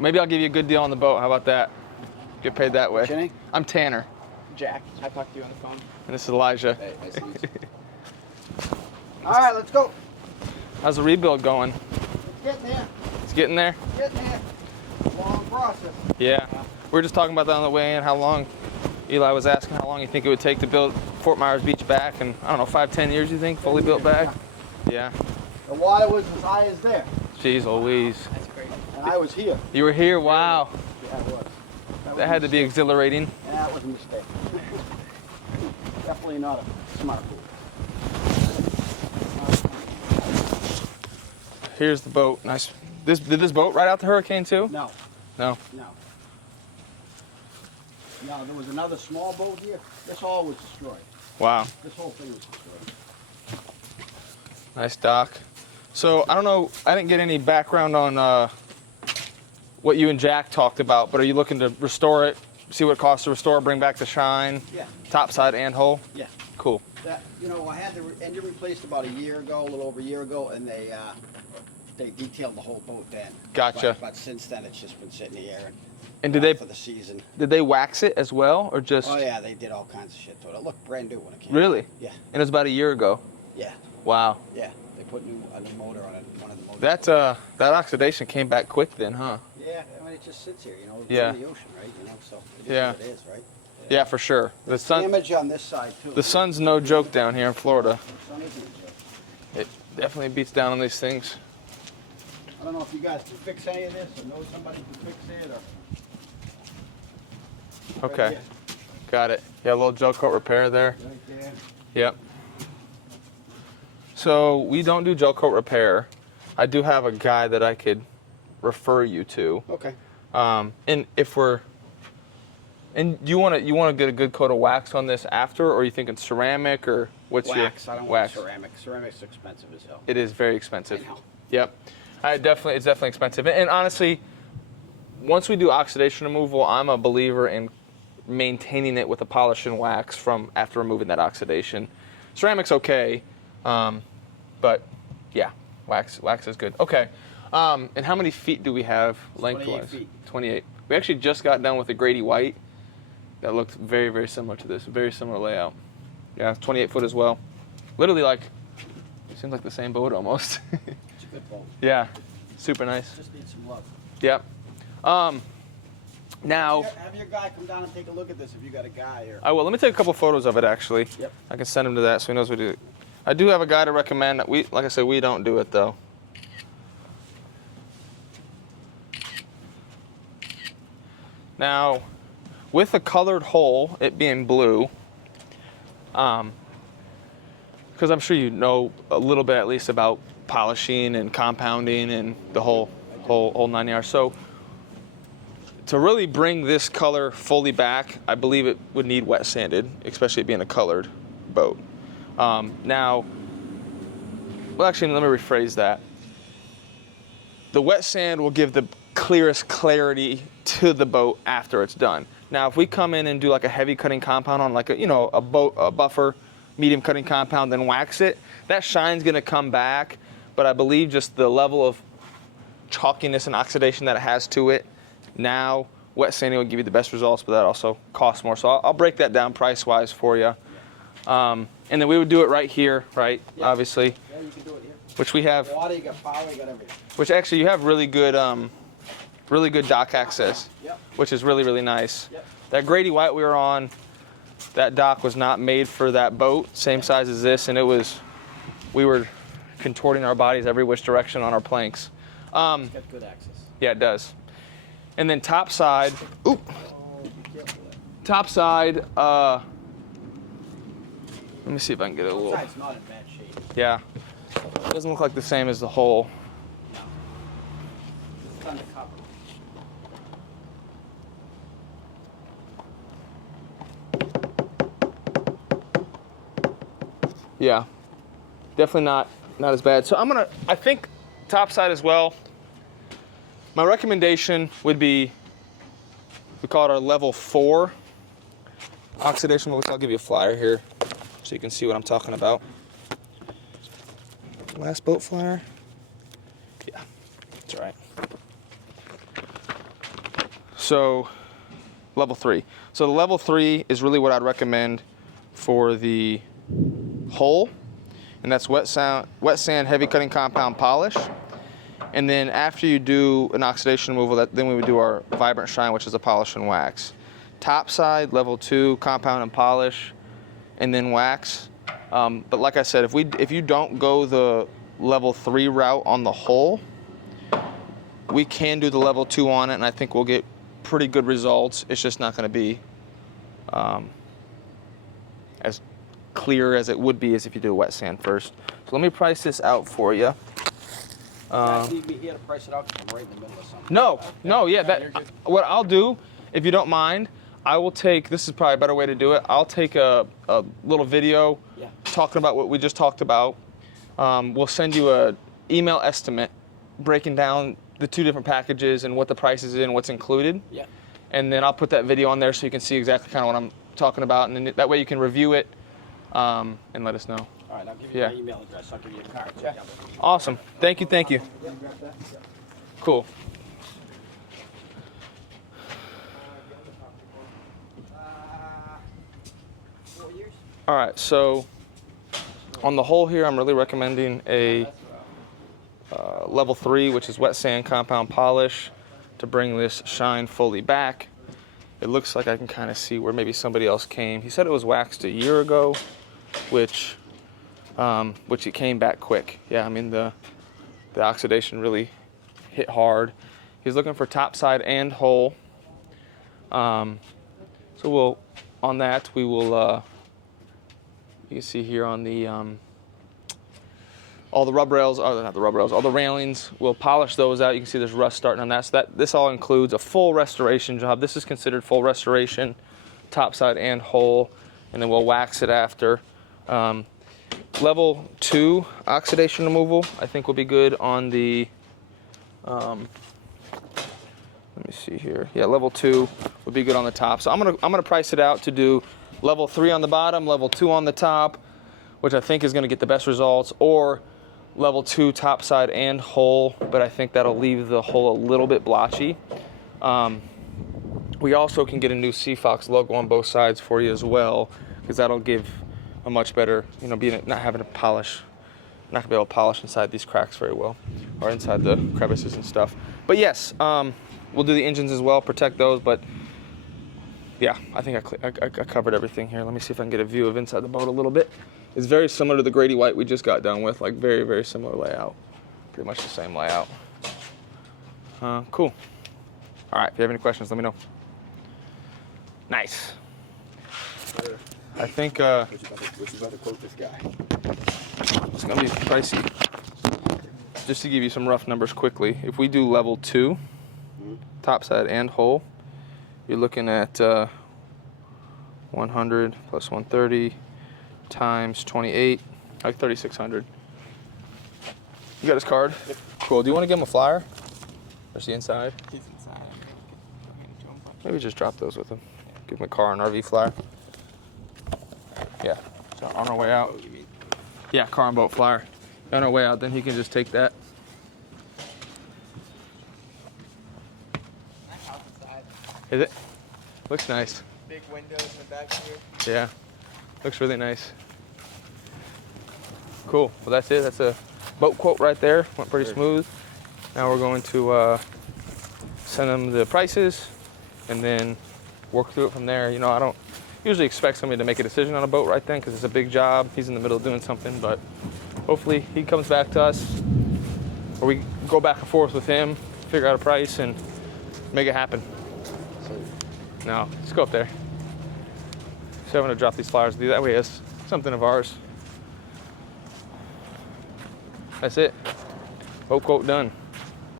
Maybe I'll give you a good deal on the boat. How about that? Get paid that way. What's your name? I'm Tanner. Jack. I talked to you on the phone. And this is Elijah. Hey, nice to meet you. All right, let's go. How's the rebuild going? It's getting there. It's getting there? Getting there. Long process. Yeah. We were just talking about that on the way in, how long, Eli was asking how long you think it would take to build Fort Myers Beach back, and I don't know, 5-10 years you think, fully built back? Yeah. The water was as high as there. Jeez Louise. That's crazy. And I was here. You were here? Wow. Yeah, it was. That had to be exhilarating. Yeah, that was a mistake. Definitely not a smart move. Here's the boat. Nice. Did this boat ride out the hurricane too? No. No. No. No, there was another small boat here. This all was destroyed. Wow. This whole thing was destroyed. Nice dock. So I don't know, I didn't get any background on what you and Jack talked about, but are you looking to restore it, see what it costs to restore, bring back the shine? Yeah. Top side and hull? Yeah. Cool. That, you know, I had the engine replaced about a year ago, a little over a year ago, and they detailed the whole boat then. Gotcha. But since then, it's just been sitting here And did they for the season. did they wax it as well, or just? Oh yeah, they did all kinds of shit to it. It looked brand new when it came. Really? Yeah. And it was about a year ago. Yeah. Wow. Yeah. They put a new motor on it. One of the motors. That oxidation came back quick then, huh? Yeah. I mean, it just sits here, you know. It's Yeah. in the ocean, right? You know, so it is Yeah. what it is, right? Yeah, for sure. The sun. Damage on this side too. The sun's no joke down here in Florida. The sun isn't a joke. It definitely beats down on these things. I don't know if you guys can fix any of this or know somebody who can fix it or. Okay. Right here. Got it. Yeah, a little gel coat repair there. Right there. Yep. So we don't do gel coat repair. I do have a guy that I could refer you to. Okay. And if we're, and you want to get a good coat of wax on this after, or are you thinking ceramic, or what's Wax. your I don't wax? want ceramic. Ceramic's expensive as hell. It is very expensive. I know. Yep. It's definitely expensive. And honestly, once we do oxidation removal, I'm a believer in maintaining it with a polish and wax from after removing that oxidation. Ceramic's okay, but yeah, wax is good. Okay. And how many feet do we have lengthwise? 28 feet. 28. We actually just got done with a Grady White that looked very, very similar to this. Very similar layout. Yeah, 28 foot as well. Literally like, it seems like the same boat almost. It's a good boat. Yeah, super nice. Just needs some love. Yep. Now, Have your guy come down and take a look at this if you got a guy or. I will. Let me take a couple photos of it actually. Yep. I can send him to that so he knows what to do. I do have a guy to recommend. Like I said, we don't do it though. Now, with a colored hull, it being blue, because I'm sure you know a little bit at least about polishing and compounding and the whole 9 yards. So to really bring this color fully back, I believe it would need wet sanded, especially it being a colored boat. Now, well, actually, let me rephrase that. The wet sand will give the clearest clarity to the boat after it's done. Now, if we come in and do like a heavy cutting compound on like a buffer, medium cutting compound, then wax it, that shine's gonna come back. But I believe just the level of chalkiness and oxidation that it has to it, now wet sanding will give you the best results, but that also costs more. So I'll break that down price-wise for you. And then we would do it right here, right? Yeah. Obviously. Yeah, you can do it here. Which we have. Water, you got power, you got everything. Which actually you have really good dock access. Yep. Which is really, really nice. Yep. That Grady White we were on, that dock was not made for that boat, same size as this, and we were contorting our bodies every which direction on our planks. It's got good access. Yeah, it does. And then top side, Oh, be careful there. top side, let me see if I can get it a little. Side's not in bad shape. Yeah. It doesn't look like the same as the whole. No. It's under cover. Yeah. Definitely not as bad. So I think top side as well. My recommendation would be, we call it our level 4 oxidation, which I'll give you a flyer here so you can see what I'm talking about. Last boat flyer. Yeah, that's right. So level 3. So the level 3 is really what I'd recommend for the hole, and that's wet sand, heavy cutting compound polish. And then after you do an oxidation removal, then we would do our vibrant shine, which is a polish and wax. Top side, level 2, compound and polish, and then wax. But like I said, if you don't go the level 3 route on the hole, we can do the level 2 on it, and I think we'll get pretty good results. It's just not going to be as clear as it would be as if you do wet sand first. So let me price this out for you. You guys need me here to price it out because I'm right in the middle of something. No, yeah. What I'll do, if you don't mind, I will take. This is probably a better way to do it. I'll take a little video talking about what we just talked about. We'll send you an email estimate breaking down the 2 different packages and what the price is and what's included. Yeah. And then I'll put that video on there so you can see exactly kind of what I'm talking about, and then that way you can review it and let us know. All right, I'll give you my email address. I'll give you a card. Yeah. Awesome. Thank you. Cool. All right, so on the whole here, I'm really recommending a level 3, which is wet sand compound polish, to bring this shine fully back. It looks like I can kind of see where maybe somebody else came. He said it was waxed a year ago, which it came back quick. Yeah, I mean the oxidation really hit hard. He's looking for top side and hole. So we will you can see here on the all the rub rails, not the rub rails, all the railings, we'll polish those out. You can see there's rust starting on that. So this all includes a full restoration job. This is considered full restoration, top side and hole, and then we'll wax it after. Level 2 oxidation removal, I think will be good on the, let me see here. Yeah, level 2 would be good on the top. So I'm gonna price it out to do level 3 on the bottom, level 2 on the top, which I think is gonna get the best results, or level 2 top side and hole, but I think that'll leave the hole a little bit blotchy. We also can get a new Sea Fox logo on both sides for you as well, because that'll give a much better, not having to polish, not gonna be able to polish inside these cracks very well, or inside the crevices and stuff. But yes, we'll do the engines as well, protect those, but yeah, I think I covered everything here. Let me see if I can get a view of inside the boat a little bit. It's very similar to the Grady White we just got done with, like very, very similar layout. Pretty much the same layout. Cool. All right, if you have any questions, let me know. Nice. I think What you about to quote this guy? it's gonna be pricey. Just to give you some rough numbers quickly, if we do level 2, top side and hole, you're looking at 100 plus 130 times 28, like 3,600. You got his card? Yep. Cool. Do you want to give him a flyer? Or is he inside? He's inside. Maybe just drop those with him. Give him a car and RV flyer. Yeah. So on our way out. Yeah, car and boat flyer. On our way out, then he can just take that. Nice house inside. Is it? Looks nice. Big windows in the back here. Yeah. Looks really nice. Cool. Well, that's it. That's a boat quote right there. Went pretty smooth. Now we're going to send them the prices and then work through it from there. I don't usually expect somebody to make a decision on a boat right then because it's a big job. He's in the middle of doing something, but hopefully he comes back to us or we go back and forth with him, figure out a price and make it happen. No, let's go up there. So I'm gonna drop these flyers with you. That way it's something of ours. That's it. Boat quote done.